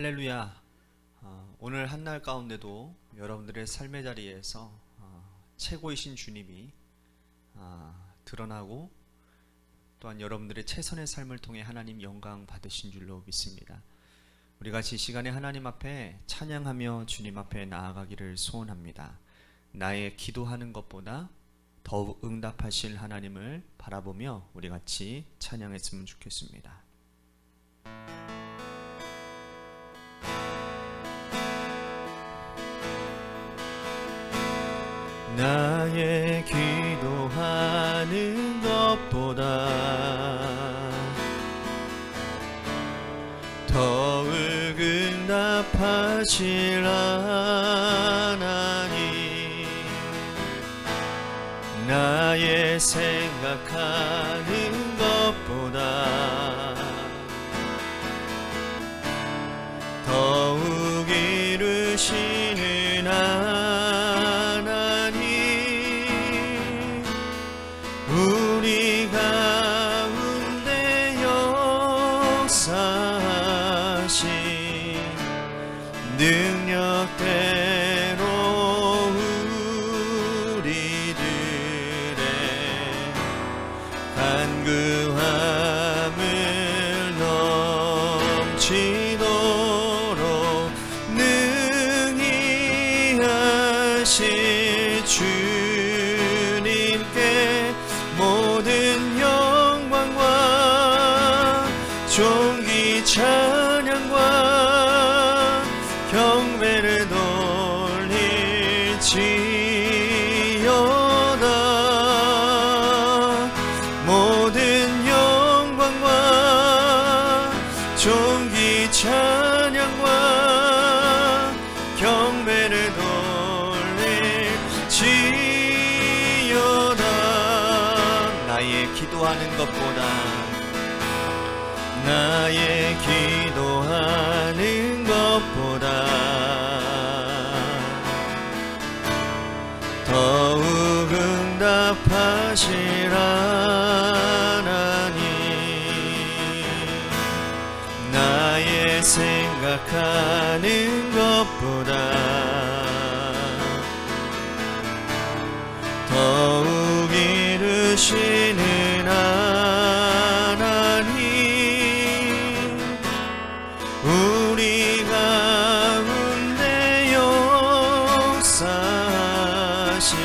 할렐루야. 오늘 한날 가운데도 여러분들의 삶의 자리에서 최고이신 주님이 드러나고 또한 여러분들의 최선의 삶을 통해 하나님 영광 받으신 줄로 믿습니다. 우리 같이 이 시간에 하나님 앞에 찬양하며 주님 앞에 나아가기를 소원합니다. 나의 기도하는 것보다 더욱 응답하실 하나님을 바라보며 우리 같이 찬양했으면 좋겠습니다. 나의 기도하는 것보다 더욱 응답하실 하나님, 나의 생각하는 것보다 더욱 이루시는 하나님, 우리 가운데 역사하신 능력대로 우리들의 간구함을 넘치도록 능히 하실 주님께 모든 영광과 존귀 찬양과 경배를 돌릴지어다. 모든 영광과 존귀 찬양과 경배를 돌릴지어다. 나의 기도하는 것보다 더욱 응답하실 하나님, 나의 생각하는 것보다 더욱 이루시는 하나님, 우리 가운데 역사하신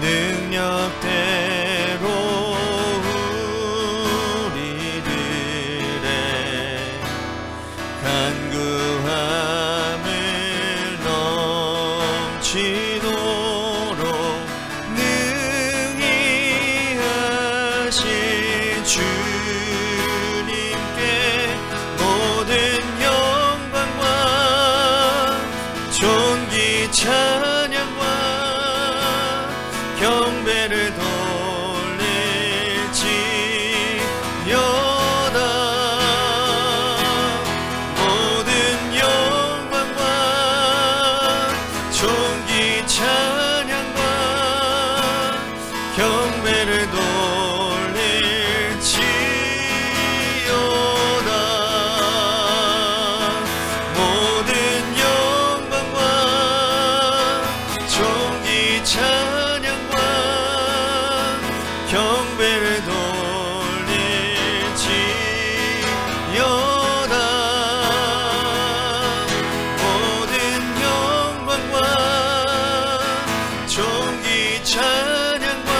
능력대로 우리들의 간구함을 넘치도록 능히 하실 주님께 모든 영광과 존귀 찬양과 경배를 돌릴지어다. 모든 영광과 존귀 찬양과 경배를 돌릴지어다. 모든 영광과 존귀 찬양과 경배를 돌릴지어다. 모든 영광과 존귀 찬양과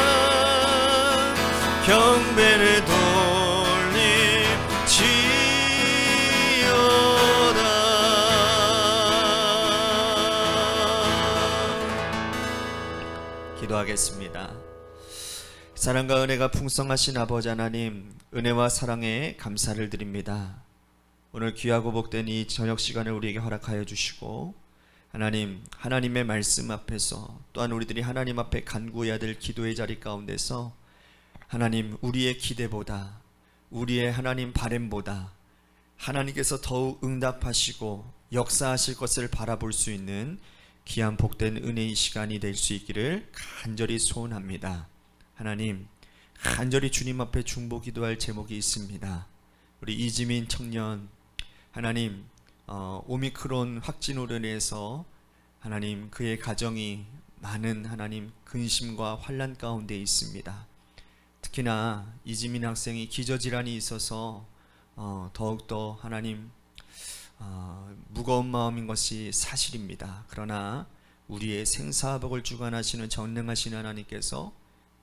경배를 돌릴지어다. 기도하겠습니다. 사랑과 은혜가 풍성하신 아버지 하나님, 은혜와 사랑에 감사를 드립니다. 오늘 귀하고 복된 이 저녁 시간을 우리에게 허락하여 주시고, 하나님, 하나님의 말씀 앞에서 또한 우리들이 하나님 앞에 간구해야 될 기도의 자리 가운데서 하나님, 우리의 기대보다, 우리의 하나님 바램보다 하나님께서 더욱 응답하시고 역사하실 것을 바라볼 수 있는 귀한 복된 은혜의 시간이 될 수 있기를 간절히 소원합니다. 하나님, 간절히 주님 앞에 중보 기도할 제목이 있습니다. 우리 이지민 청년, 하나님, 오미크론 확진으로 인해서 하나님 그의 가정이 많은 하나님 근심과 환난 가운데 있습니다. 특히나 이지민 학생이 기저질환이 있어서 더욱더 하나님 무거운 마음인 것이 사실입니다. 그러나 우리의 생사복을 주관하시는 전능하신 하나님께서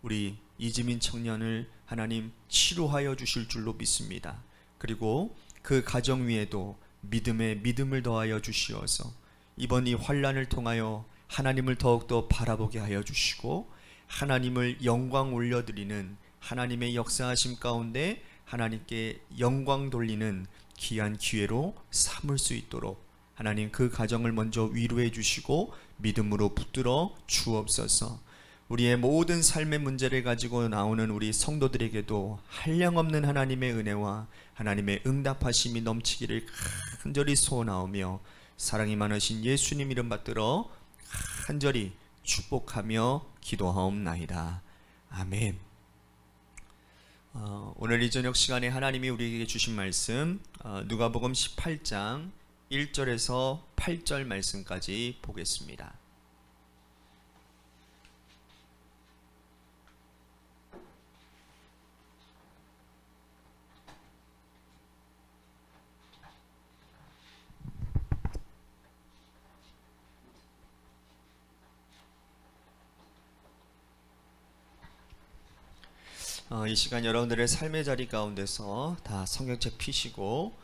우리 이지민 청년을 하나님 치료하여 주실 줄로 믿습니다. 그리고 그 가정 위에도 믿음에 믿음을 더하여 주시어서 이번 이 환난을 통하여 하나님을 더욱더 바라보게 하여 주시고 하나님을 영광 올려드리는 하나님의 역사하심 가운데 하나님께 영광 돌리는 귀한 기회로 삼을 수 있도록 하나님 그 가정을 먼저 위로해 주시고 믿음으로 붙들어 주옵소서. 우리의 모든 삶의 문제를 가지고 나오는 우리 성도들에게도 한량없는 하나님의 은혜와 하나님의 응답하심이 넘치기를 간절히 소원하오며 사랑이 많으신 예수님 이름 받들어 간절히 축복하며 기도하옵나이다. 아멘. 오늘 이 저녁 시간에 하나님이 우리에게 주신 말씀 누가복음 18장 1절에서 8절 말씀까지 보겠습니다. 이 시간 여러분들의 삶의 자리 가운데서 다 성경책 피시고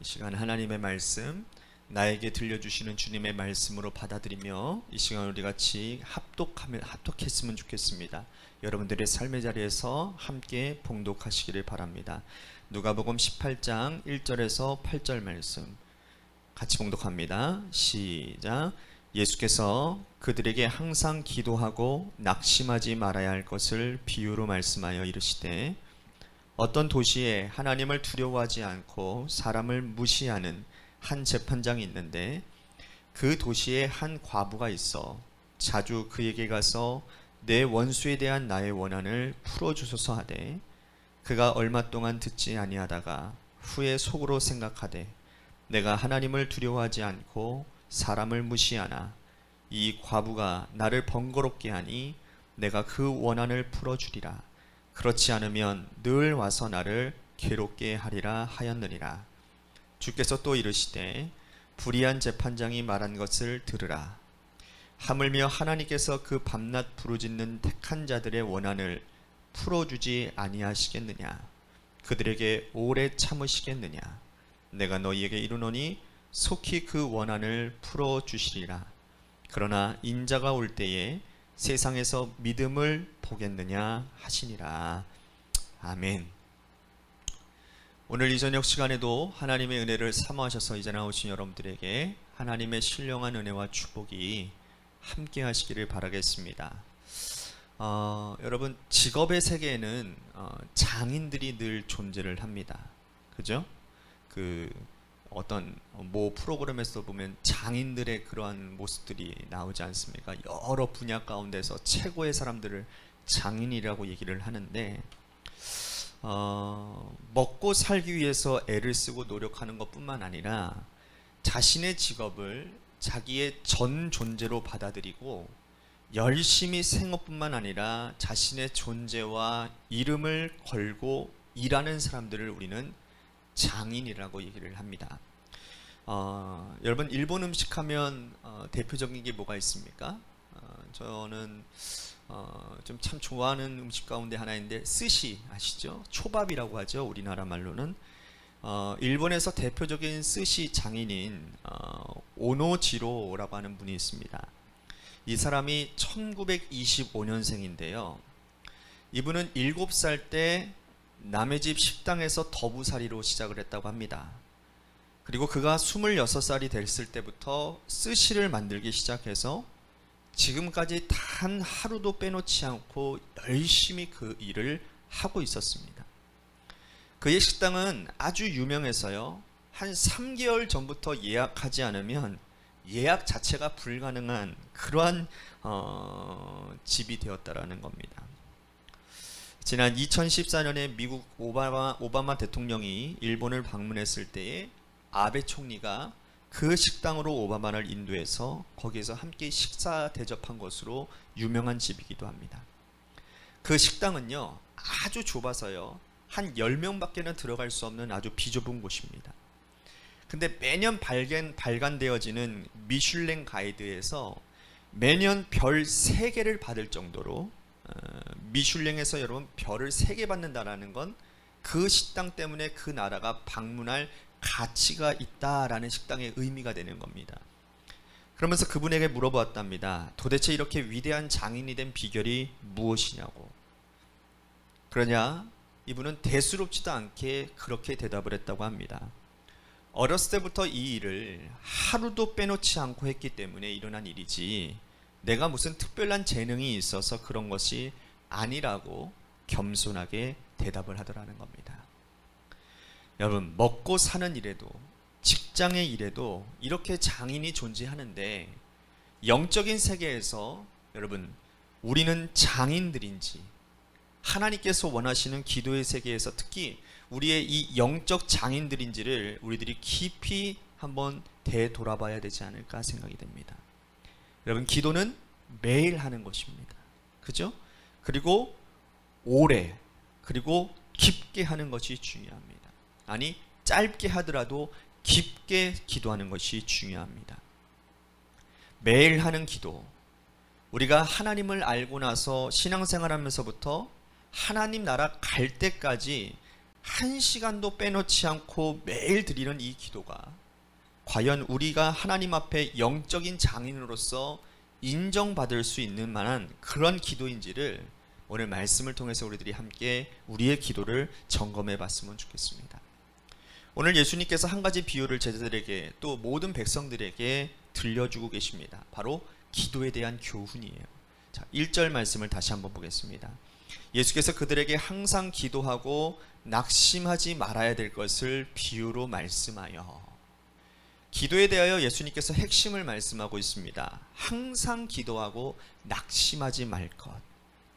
이 시간 하나님의 말씀 나에게 들려주시는 주님의 말씀으로 받아들이며 이 시간 우리 같이 합독했으면 좋겠습니다. 여러분들의 삶의 자리에서 함께 봉독하시기를 바랍니다. 누가복음 18장 1절에서 8절 말씀 같이 봉독합니다. 시작. 예수께서 그들에게 항상 기도하고 낙심하지 말아야 할 것을 비유로 말씀하여 이르시되 어떤 도시에 하나님을 두려워하지 않고 사람을 무시하는 한 재판장이 있는데 그 도시에 한 과부가 있어 자주 그에게 가서 내 원수에 대한 나의 원한을 풀어주소서 하되 그가 얼마 동안 듣지 아니하다가 후에 속으로 생각하되 내가 하나님을 두려워하지 않고 사람을 무시하나 이 과부가 나를 번거롭게 하니 내가 그 원한을 풀어주리라. 그렇지 않으면 늘 와서 나를 괴롭게 하리라 하였느니라. 주께서 또 이르시되 불의한 재판장이 말한 것을 들으라. 하물며 하나님께서 그 밤낮 부르짖는 택한 자들의 원한을 풀어주지 아니하시겠느냐. 그들에게 오래 참으시겠느냐. 내가 너희에게 이르노니 속히 그 원한을 풀어주시리라. 그러나 인자가 올 때에 세상에서 믿음을 보겠느냐 하시니라. 아멘. 오늘 이 저녁 시간에도 하나님의 은혜를 사모하셔서 이제 나오신 여러분들에게 하나님의 신령한 은혜와 축복이 함께 하시기를 바라겠습니다. 여러분 직업의 세계에는 장인들이 늘 존재를 합니다. 그죠? 어떤 모 프로그램에서 보면 장인들의 그러한 모습들이 나오지 않습니까? 여러 분야 가운데서 최고의 사람들을 장인이라고 얘기를 하는데 먹고 살기 위해서 애를 쓰고 노력하는 것뿐만 아니라 자신의 직업을 자기의 전 존재로 받아들이고 열심히 생업뿐만 아니라 자신의 존재와 이름을 걸고 일하는 사람들을 우리는 장인이라고 얘기를 합니다. 여러분 일본 음식 하면 대표적인 게 뭐가 있습니까? 저는 좀 참 좋아하는 음식 가운데 하나인데 스시 아시죠? 초밥이라고 하죠. 우리나라 말로는. 일본에서 대표적인 스시 장인인 오노지로라고 하는 분이 있습니다. 이 사람이 1925년생인데요. 이분은 7살 때 남의 집 식당에서 더부살이로 시작을 했다고 합니다. 그리고 그가 26살이 됐을 때부터 스시를 만들기 시작해서 지금까지 단 하루도 빼놓지 않고 열심히 그 일을 하고 있었습니다. 그의 식당은 아주 유명해서요. 한 3개월 전부터 예약하지 않으면 예약 자체가 불가능한 그러한 집이 되었다라는 겁니다. 지난 2014년에 미국 오바마 대통령이 일본을 방문했을 때에 아베 총리가 그 식당으로 오바마를 인도해서 거기에서 함께 식사 대접한 것으로 유명한 집이기도 합니다. 그 식당은요, 아주 좁아서요, 한 10명밖에는 들어갈 수 없는 아주 비좁은 곳입니다. 근데 매년 발간되어지는 미슐랭 가이드에서 매년 별 3개를 받을 정도로, 미슐랭에서 여러분 별을 3개 받는다라는 건 그 식당 때문에 그 나라가 방문할 가치가 있다라는 식당의 의미가 되는 겁니다. 그러면서 그분에게 물어보았답니다. 도대체 이렇게 위대한 장인이 된 비결이 무엇이냐고. 그러냐, 이분은 대수롭지도 않게 그렇게 대답을 했다고 합니다. 어렸을 때부터 이 일을 하루도 빼놓지 않고 했기 때문에 일어난 일이지, 내가 무슨 특별한 재능이 있어서 그런 것이 아니라고 겸손하게 대답을 하더라는 겁니다. 여러분, 먹고 사는 일에도, 직장의 일에도 이렇게 장인이 존재하는데, 영적인 세계에서 여러분, 우리는 장인들인지, 하나님께서 원하시는 기도의 세계에서 특히 우리의 이 영적 장인들인지를 우리들이 깊이 한번 되돌아봐야 되지 않을까 생각이 됩니다. 여러분, 기도는 매일 하는 것입니다. 그죠? 그리고 오래, 그리고 깊게 하는 것이 중요합니다. 아니, 짧게 하더라도 깊게 기도하는 것이 중요합니다. 매일 하는 기도, 우리가 하나님을 알고 나서 신앙생활하면서부터 하나님 나라 갈 때까지 1시간도 빼놓지 않고 매일 드리는 이 기도가 과연 우리가 하나님 앞에 영적인 장인으로서 인정받을 수 있는 만한 그런 기도인지를 오늘 말씀을 통해서 우리들이 함께 우리의 기도를 점검해 봤으면 좋겠습니다. 오늘 예수님께서 한 가지 비유를 제자들에게 또 모든 백성들에게 들려주고 계십니다. 바로 기도에 대한 교훈이에요. 자, 1절 말씀을 다시 한번 보겠습니다. 예수께서 그들에게 항상 기도하고 낙심하지 말아야 될 것을 비유로 말씀하여, 기도에 대하여 예수님께서 핵심을 말씀하고 있습니다. 항상 기도하고 낙심하지 말 것,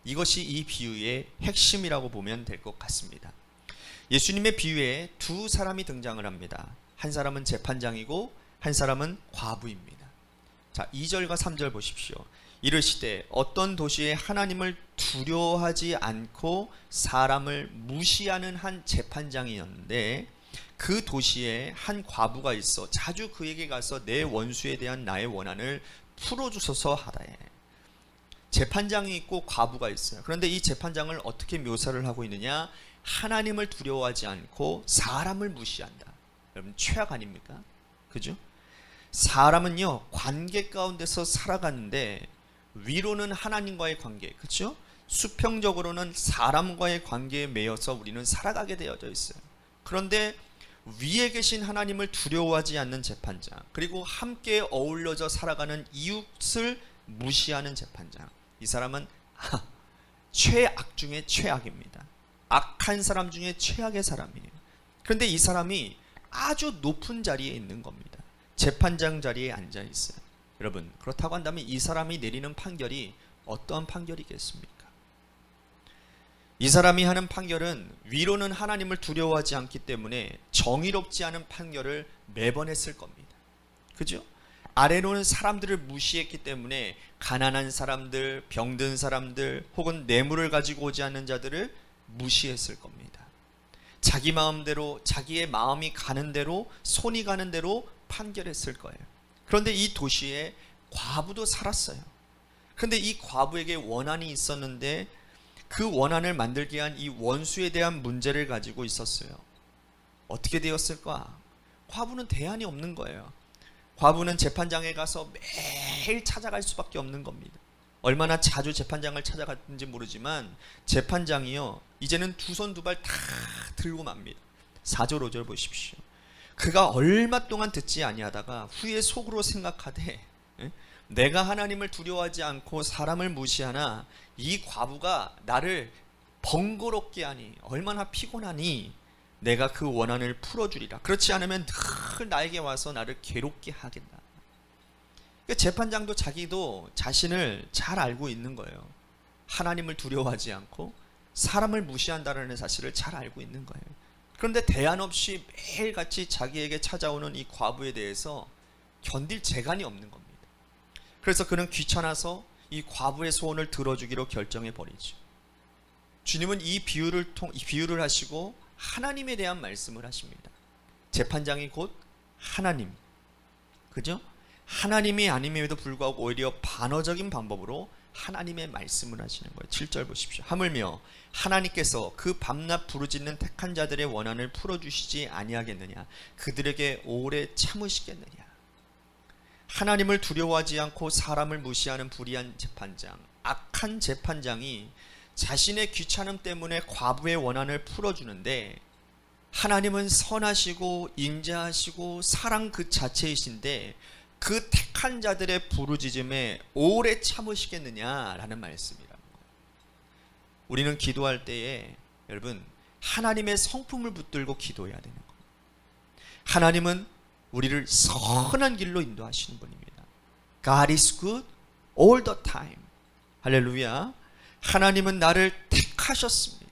이것이 이 비유의 핵심이라고 보면 될 것 같습니다. 예수님의 비유에 두 사람이 등장을 합니다. 한 사람은 재판장이고 한 사람은 과부입니다. 자, 2절과 3절 보십시오. 이르시되 어떤 도시에 하나님을 두려워하지 않고 사람을 무시하는 한 재판장이었는데, 그 도시에 한 과부가 있어 자주 그에게 가서 내 원수에 대한 나의 원한을 풀어주소서 하다에. 재판장이 있고 과부가 있어요. 그런데 이 재판장을 어떻게 묘사를 하고 있느냐? 하나님을 두려워하지 않고 사람을 무시한다. 여러분, 최악 아닙니까? 그죠? 사람은요, 관계 가운데서 살아가는데 위로는 하나님과의 관계, 그렇죠? 수평적으로는 사람과의 관계에 매여서 우리는 살아가게 되어져 있어요. 그런데 위에 계신 하나님을 두려워하지 않는 재판장, 그리고 함께 어울려져 살아가는 이웃을 무시하는 재판장, 이 사람은 최악 중에 최악입니다. 악한 사람 중에 최악의 사람이에요. 그런데 이 사람이 아주 높은 자리에 있는 겁니다. 재판장 자리에 앉아 있어요. 여러분, 그렇다고 한다면 이 사람이 내리는 판결이 어떠한 판결이겠습니까? 이 사람이 하는 판결은 위로는 하나님을 두려워하지 않기 때문에 정의롭지 않은 판결을 매번 했을 겁니다. 그죠? 아래로는 사람들을 무시했기 때문에 가난한 사람들, 병든 사람들, 혹은 뇌물을 가지고 오지 않는 자들을 무시했을 겁니다. 자기 마음대로, 자기의 마음이 가는 대로, 손이 가는 대로 판결했을 거예요. 그런데 이 도시에 과부도 살았어요. 그런데 이 과부에게 원한이 있었는데 그 원한을 만들게 한 이 원수에 대한 문제를 가지고 있었어요. 어떻게 되었을까? 과부는 대안이 없는 거예요. 과부는 재판장에 가서 매일 찾아갈 수밖에 없는 겁니다. 얼마나 자주 재판장을 찾아갔는지 모르지만 재판장이요, 이제는 두 손 두 발 다 들고 맙니다. 4절 5절 보십시오. 그가 얼마 동안 듣지 아니하다가 후에 속으로 생각하되, 내가 하나님을 두려워하지 않고 사람을 무시하나 이 과부가 나를 번거롭게 하니 얼마나 피곤하니 내가 그 원한을 풀어주리라. 그렇지 않으면 늘 나에게 와서 나를 괴롭게 하겠다. 그러니까 재판장도 자기도 자신을 잘 알고 있는 거예요. 하나님을 두려워하지 않고 사람을 무시한다는 사실을 잘 알고 있는 거예요. 그런데 대안 없이 매일같이 자기에게 찾아오는 이 과부에 대해서 견딜 재간이 없는 겁니다. 그래서 그는 귀찮아서 이 과부의 소원을 들어주기로 결정해 버리죠. 주님은 이 비유를 하시고 하나님에 대한 말씀을 하십니다. 재판장이 곧 하나님, 그죠? 하나님이 아님에도 불구하고 오히려 반어적인 방법으로 하나님의 말씀을 하시는 거예요. 7절 보십시오. 하물며 하나님께서 그 밤낮 부르짖는 택한 자들의 원한을 풀어주시지 아니하겠느냐, 그들에게 오래 참으시겠느냐. 하나님을 두려워하지 않고 사람을 무시하는 불의한 재판장, 악한 재판장이 자신의 귀찮음 때문에 과부의 원한을 풀어주는데, 하나님은 선하시고 인자하시고 사랑 그 자체이신데 그 택한 자들의 부르짖음에 오래 참으시겠느냐라는 말씀이라는 거예요. 우리는 기도할 때에 여러분 하나님의 성품을 붙들고 기도해야 되는 거예요. 하나님은 우리를 선한 길로 인도하시는 분입니다. God is good all the time. 할렐루야. 하나님은 나를 택하셨습니다.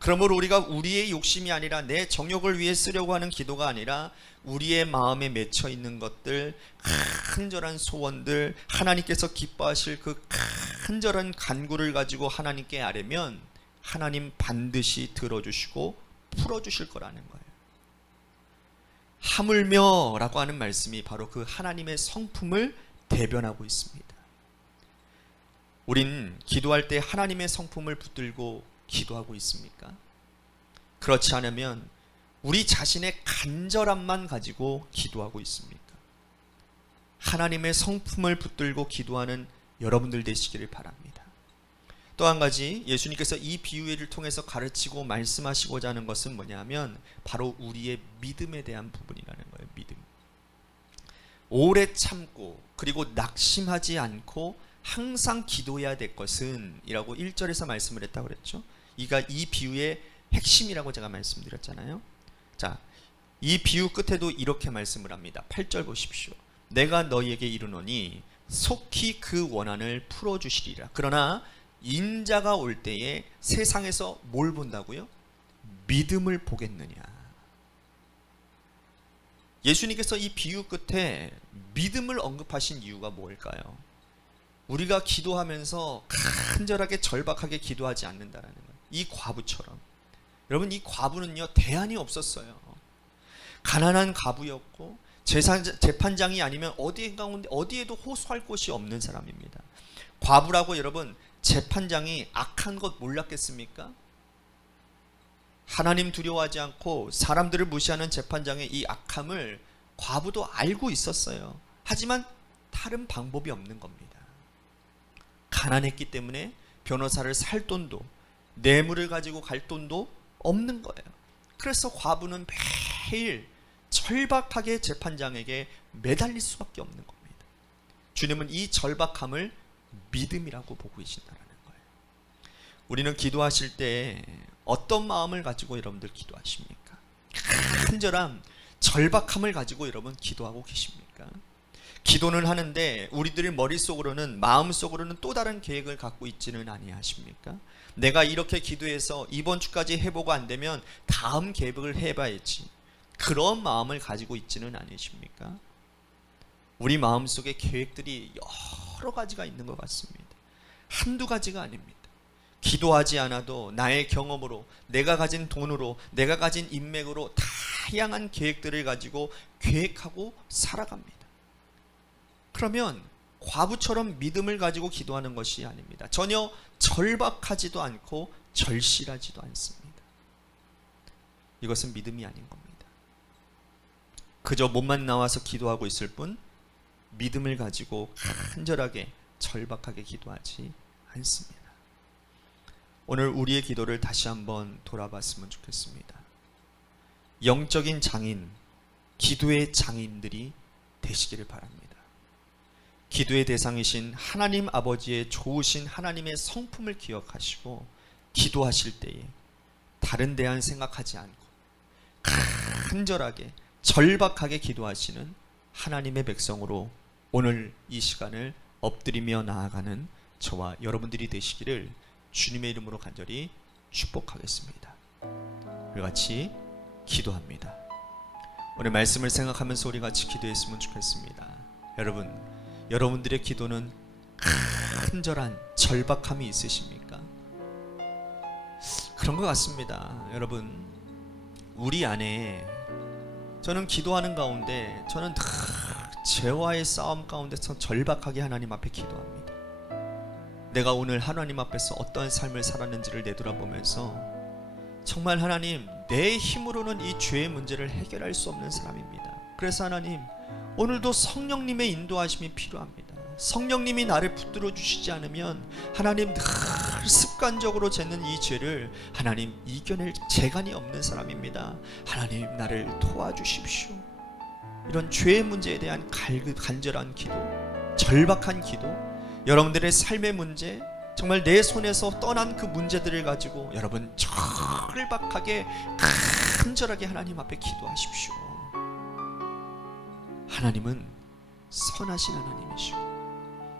그러므로 우리가 우리의 욕심이 아니라 내 정욕을 위해 쓰려고 하는 기도가 아니라 우리의 마음에 맺혀 있는 것들, 간절한 소원들, 하나님께서 기뻐하실 그 간절한 간구를 가지고 하나님께 아뢰면 하나님 반드시 들어주시고 풀어주실 거라는 거예요. 하물며 라고 하는 말씀이 바로 그 하나님의 성품을 대변하고 있습니다. 우린 기도할 때 하나님의 성품을 붙들고 기도하고 있습니까? 그렇지 않으면 우리 자신의 간절함만 가지고 기도하고 있습니까? 하나님의 성품을 붙들고 기도하는 여러분들 되시기를 바랍니다. 또 한 가지 예수님께서 이 비유를 통해서 가르치고 말씀하시고자 하는 것은 뭐냐면 바로 우리의 믿음에 대한 부분이라는 거예요. 믿음. 오래 참고 그리고 낙심하지 않고 항상 기도해야 될 것은 이라고 1절에서 말씀을 했다고 그랬죠. 이가 이 비유의 핵심이라고 제가 말씀드렸잖아요. 자, 이 비유 끝에도 이렇게 말씀을 합니다. 8절 보십시오. 내가 너희에게 이르노니 속히 그 원한을 풀어주시리라. 그러나 인자가 올 때에 세상에서 뭘 본다고요? 믿음을 보겠느냐. 예수님께서 이 비유 끝에 믿음을 언급하신 이유가 뭘까요? 우리가 기도하면서 간절하게 절박하게 기도하지 않는다라는 거예요. 이 과부처럼. 여러분, 이 과부는요 대안이 없었어요. 가난한 과부였고 재판장이 아니면 어디에도 호소할 곳이 없는 사람입니다. 과부라고 여러분 재판장이 악한 것 몰랐겠습니까? 하나님 두려워하지 않고 사람들을 무시하는 재판장의 이 악함을 과부도 알고 있었어요. 하지만 다른 방법이 없는 겁니다. 가난했기 때문에 변호사를 살 돈도 뇌물을 가지고 갈 돈도 없는 거예요. 그래서 과부는 매일 절박하게 재판장에게 매달릴 수밖에 없는 겁니다. 주님은 이 절박함을 믿음이라고 보고 계신다는 거예요. 우리는 기도하실 때 어떤 마음을 가지고 여러분들 기도하십니까? 간절함, 절박함을 가지고 여러분 기도하고 계십니까? 기도는 하는데 우리들의 머릿속으로는 마음속으로는 또 다른 계획을 갖고 있지는 아니하십니까? 내가 이렇게 기도해서 이번 주까지 해보고 안 되면 다음 계획을 해봐야지. 그런 마음을 가지고 있지는 않으십니까? 우리 마음속에 계획들이 여러 가지가 있는 것 같습니다. 한두 가지가 아닙니다. 기도하지 않아도 나의 경험으로, 내가 가진 돈으로, 내가 가진 인맥으로 다양한 계획들을 가지고 계획하고 살아갑니다. 그러면 과부처럼 믿음을 가지고 기도하는 것이 아닙니다. 전혀 절박하지도 않고 절실하지도 않습니다. 이것은 믿음이 아닌 겁니다. 그저 몸만 나와서 기도하고 있을 뿐 믿음을 가지고 간절하게 절박하게 기도하지 않습니다. 오늘 우리의 기도를 다시 한번 돌아봤으면 좋겠습니다. 영적인 장인, 기도의 장인들이 되시기를 바랍니다. 기도의 대상이신 하나님 아버지의 좋으신 하나님의 성품을 기억하시고 기도하실 때에 다른 대안 생각하지 않고 간절하게 절박하게 기도하시는 하나님의 백성으로 오늘 이 시간을 엎드리며 나아가는 저와 여러분들이 되시기를 주님의 이름으로 간절히 축복하겠습니다. 우리 같이 기도합니다. 오늘 말씀을 생각하면서 우리 같이 기도했으면 좋겠습니다. 여러분, 여러분들의 기도는 간절한 절박함이 있으십니까? 그런 것 같습니다. 여러분, 우리 안에 저는 기도하는 가운데 저는 죄와의 싸움 가운데서 절박하게 하나님 앞에 기도합니다. 내가 오늘 하나님 앞에서 어떠한 삶을 살았는지를 되돌아보면서 정말 하나님, 내 힘으로는 이 죄의 문제를 해결할 수 없는 사람입니다. 그래서 하나님, 오늘도 성령님의 인도하심이 필요합니다. 성령님이 나를 붙들어 주시지 않으면 하나님 늘 습관적으로 짓는 이 죄를 하나님 이겨낼 재간이 없는 사람입니다. 하나님, 나를 도와주십시오. 이런 죄의 문제에 대한 간절한 기도, 절박한 기도, 여러분들의 삶의 문제, 정말 내 손에서 떠난 그 문제들을 가지고 여러분 절박하게 간절하게 하나님 앞에 기도하십시오. 하나님은 선하신 하나님이시고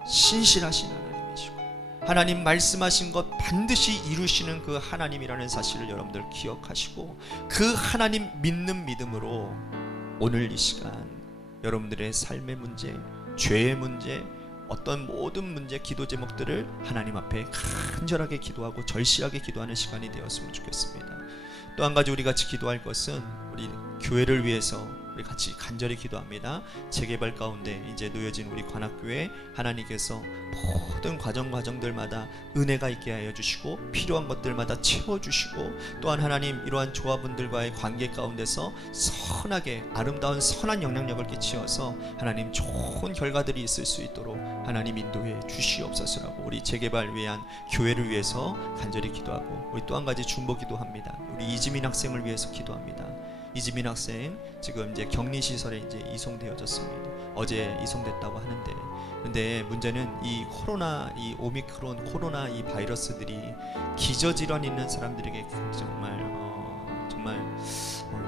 신실하신 하나님이시고 하나님 말씀하신 것 반드시 이루시는 그 하나님이라는 사실을 여러분들 기억하시고 그 하나님 믿는 믿음으로 오늘 이 시간 여러분들의 삶의 문제, 죄의 문제, 어떤 모든 문제, 기도 제목들을 하나님 앞에 간절하게 기도하고 절실하게 기도하는 시간이 되었으면 좋겠습니다. 또 한 가지 우리 같이 기도할 것은 우리 교회를 위해서 우리 같이 간절히 기도합니다. 재개발 가운데 이제 놓여진 우리 관악교회 하나님께서 모든 과정들마다 은혜가 있게 하여 주시고 필요한 것들마다 채워주시고 또한 하나님 이러한 조합원들과의 관계 가운데서 선하게 아름다운 선한 영향력을 끼치어서 하나님 좋은 결과들이 있을 수 있도록 하나님 인도해 주시옵소서라고 우리 재개발 위한 교회를 위해서 간절히 기도하고 우리 또 한 가지 중보 기도합니다. 우리 이지민 학생을 위해서 기도합니다. 이지민 학생 지금 이제 격리시설에 이제 이송되어졌습니다. 어제 이송됐다고 하는데, 근데 문제는 이 코로나, 이 오미크론 코로나 이 바이러스들이 기저질환 있는 사람들에게 정말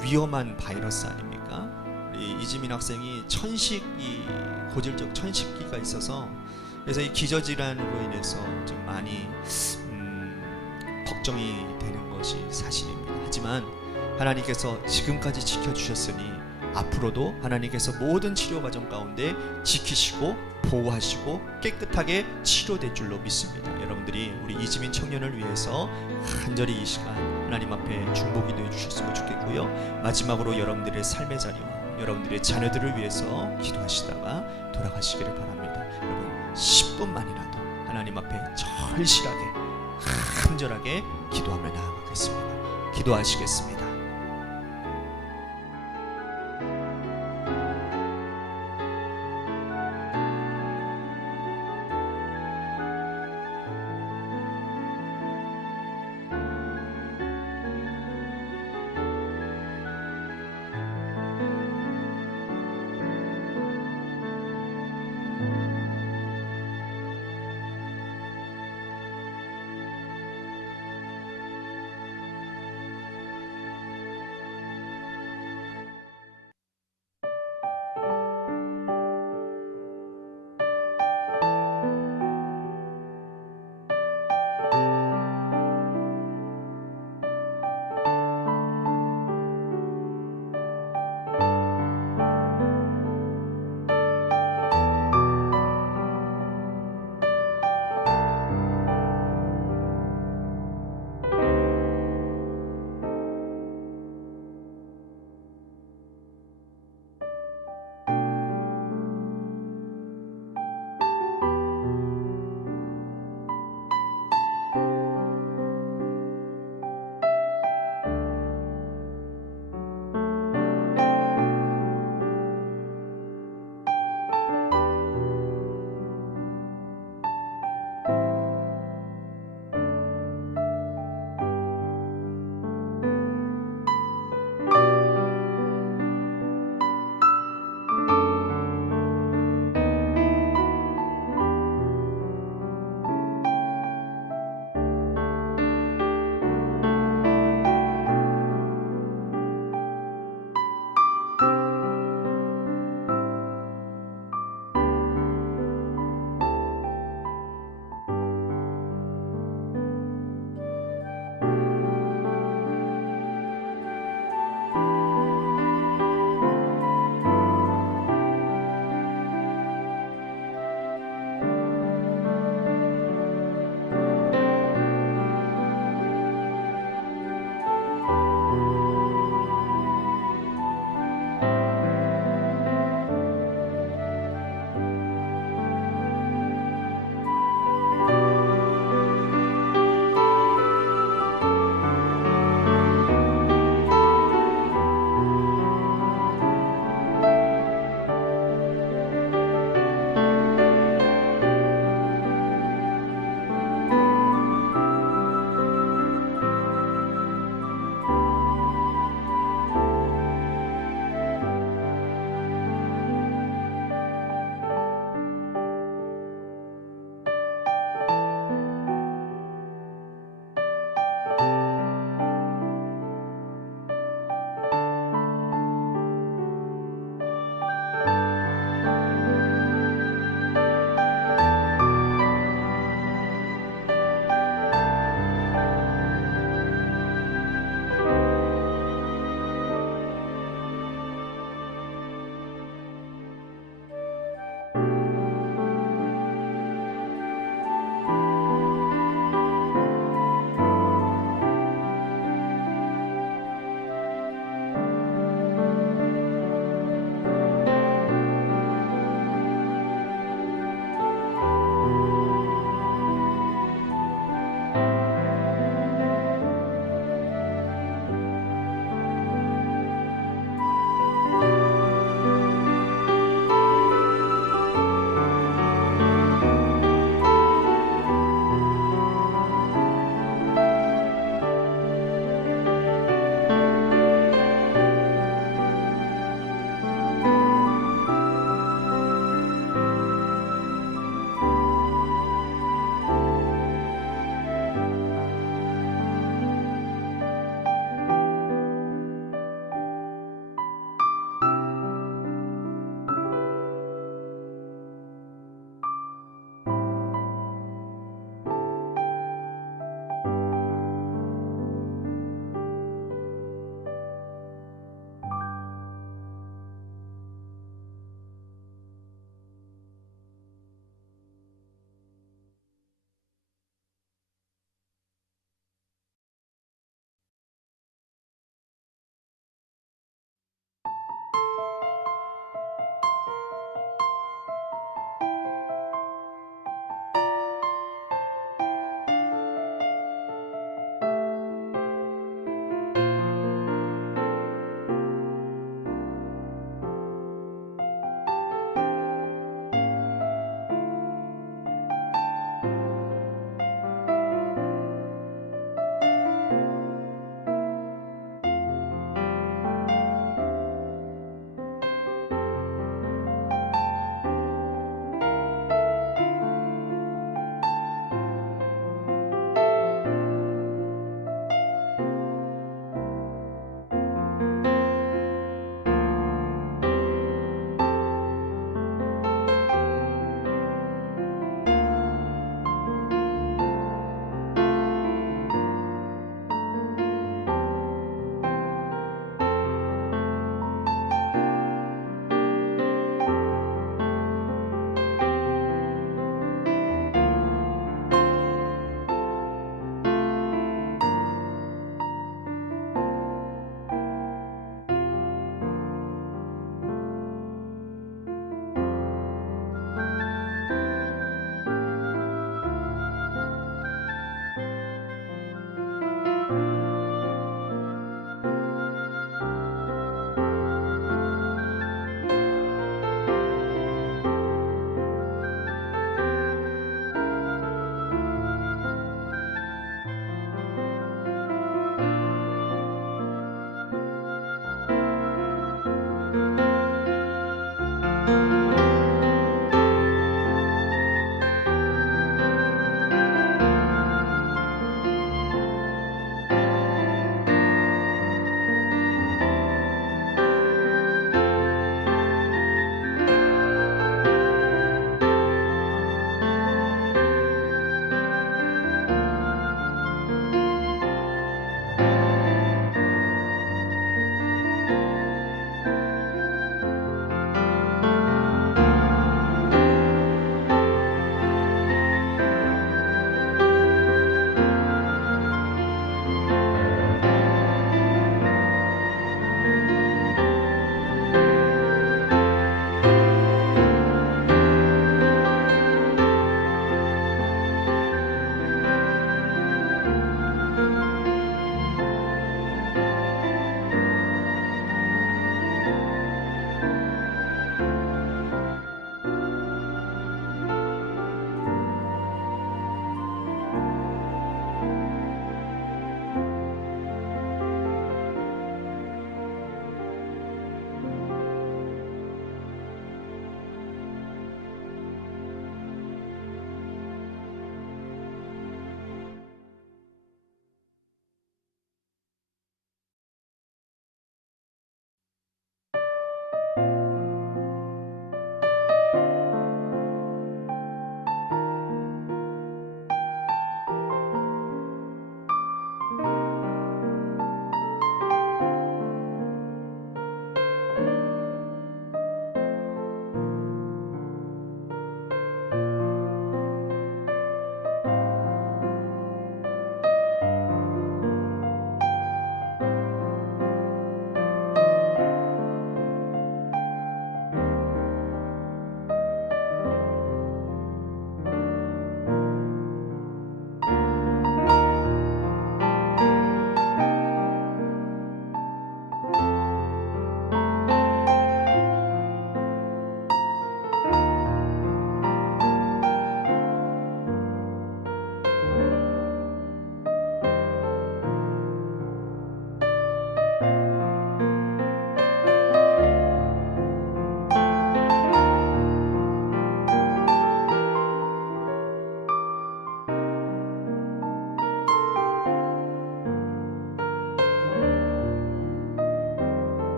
위험한 바이러스 아닙니까? 우리 이지민 학생이 고질적 천식기가 있어서 그래서 이 기저질환으로 인해서 좀 많이 걱정이 되는 것이 사실입니다. 하지만 하나님께서 지금까지 지켜주셨으니 앞으로도 하나님께서 모든 치료 과정 가운데 지키시고 보호하시고 깨끗하게 치료될 줄로 믿습니다. 여러분들이 우리 이지민 청년을 위해서 간절히 이 시간 하나님 앞에 중보 기도해 주셨으면 좋겠고요. 마지막으로 여러분들의 삶의 자리와 여러분들의 자녀들을 위해서 기도하시다가 돌아가시기를 바랍니다. 여러분 10분만이라도 하나님 앞에 절실하게 간절하게 기도하며 나아가겠습니다. 기도하시겠습니다.